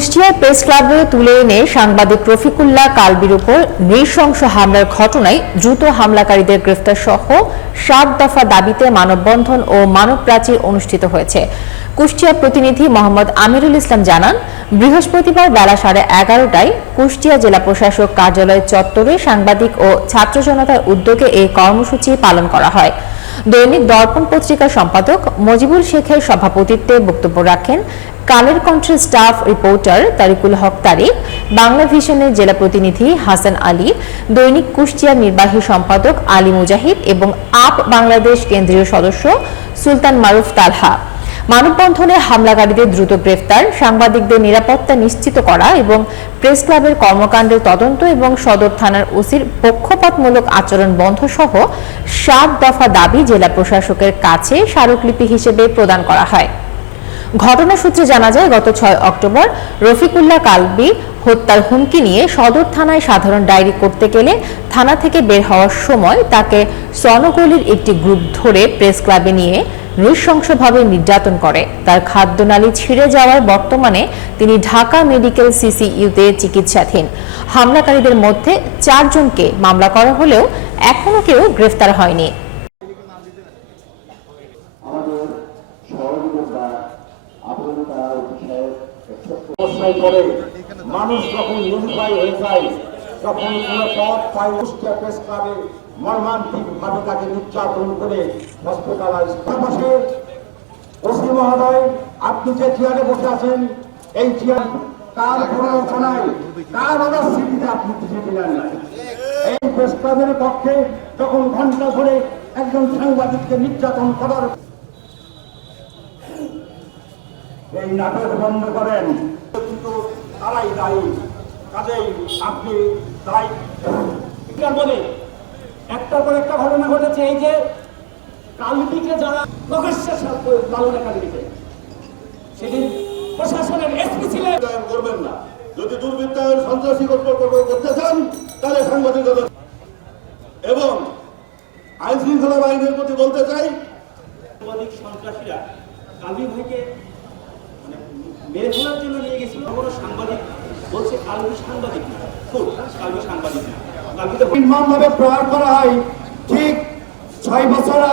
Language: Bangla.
কুষ্টিয়ার প্রেস ক্লাবে তুলে এনে সাংবাদিক রফিকুল্লাহ কালবির উপর নৃশংস হামলার ঘটনায় দ্রুত হামলাকারীদের গ্রেফতার সহ ৭ দফা দাবিতে মানববন্ধন ও মানব প্রাচীর অনুষ্ঠিত হয়েছে। কুষ্টিয়া প্রতিনিধি মোহাম্মদ আমিরুল ইসলাম জানান, বৃহস্পতিবার বেলা 11:30টায় কুষ্টিয়া জেলা প্রশাসক কার্যালয় চত্বরে সাংবাদিক ও ছাত্র জনতার উদ্যোগে এই কর্মসূচি পালন করা হয়। দৈনিক দর্পণ পত্রিকার সম্পাদক মজিবুল শেখের সভাপতিত্বে বক্তব্য রাখেন কালের কণ্ঠের স্টাফ রিপোর্টার তারিকুল হক তারিক, বাংলা ভিশনের জেলা প্রতিনিধি হাসান আলী, দৈনিক কুষ্টিয়ার নির্বাহী সম্পাদক আলী মুজাহিদ এবং আপ বাংলাদেশ কেন্দ্রীয় সদস্য সুলতান মারুফ তালহা। মানববন্ধনে হামলাকারীদের দ্রুত গ্রেফতার, সাংবাদিকদের নিরাপত্তা নিশ্চিত করা এবং প্রেস ক্লাবের কর্মকাণ্ডের তদন্ত এবং সদর থানার ওসির পক্ষপাতমূলক আচরণ বন্ধ সহ ৭ দফা দাবি জেলা প্রশাসকের কাছে স্মারকলিপি হিসেবে প্রদান করা হয়। ঘটনা সূত্রে জানা যায়, গত ৬ অক্টোবর রফিকুল্লাহ কালবি হত্যার হুমকি নিয়ে সদর থানায় সাধারণ ডায়েরি করতে গেলে থানা থেকে বের হওয়ার সময় তাকে সনগলির একটি গ্রুপ ধরে প্রেস ক্লাবে নিয়ে নৃশংসভাবে নির্যাতন করে। তার খাদ্যনালী ছিঁড়ে যাওয়ায় বর্তমানে তিনি ঢাকা মেডিকেল সিসিইউতে চিকিৎসাধীন। হামলাকারীদের মধ্যে ৪ জনকে মামলা করা হলেও এখনো কেউ গ্রেফতার হয়নি। মানুষ যখন নিরুপায় হয়ে যায়, তখন কোনো পথ পায়, প্রেস ক্লাবে মর্মান্তিক ভাবে তাকে নির্যাতন করে হসপিটালাইজ। পাশাপাশি ওসি মহোদয়, আপনি যে চেয়ারে বসে আছেন, এই চেয়ার কার প্ররোচনায়, কার অর্ডার সিটিতে আপনি চিঠি দিলেন না? এই প্রেস ক্লাবের পক্ষে যখন ঘন্টা ধরে একজন সাংবাদিককে নির্যাতন করার, এই নাটক বন্ধ করেন, কিন্তু তারাই দায়ী। কাজেই আপনি তাই বলে একটার পর একটা ঘটনা ঘটেছে। এই যে কালবিকে যারা প্রকাশ্যে লালনাকারীকে, সেদিন প্রশাসনের এসপি ছিলেন। করবেন না, যদি দুর্বৃত্তায়ন সন্ত্রাসী করতে চান তাহলে সাংবাদিকতা এবং আইন শৃঙ্খলা বাহিনীর প্রতি বলতে চাই, সাংবাদিক সন্ত্রাসীরা কালবি ভাইকে মেরে ফেলার জন্য নিয়ে গেছিল। কোনো সাংবাদিক বলছে কালবি সাংবাদিক না, কালবি সাংবাদিক না। কালবিতে নির্মমভাবে প্রহার করা হয়। ঠিক ৬ বছর আগে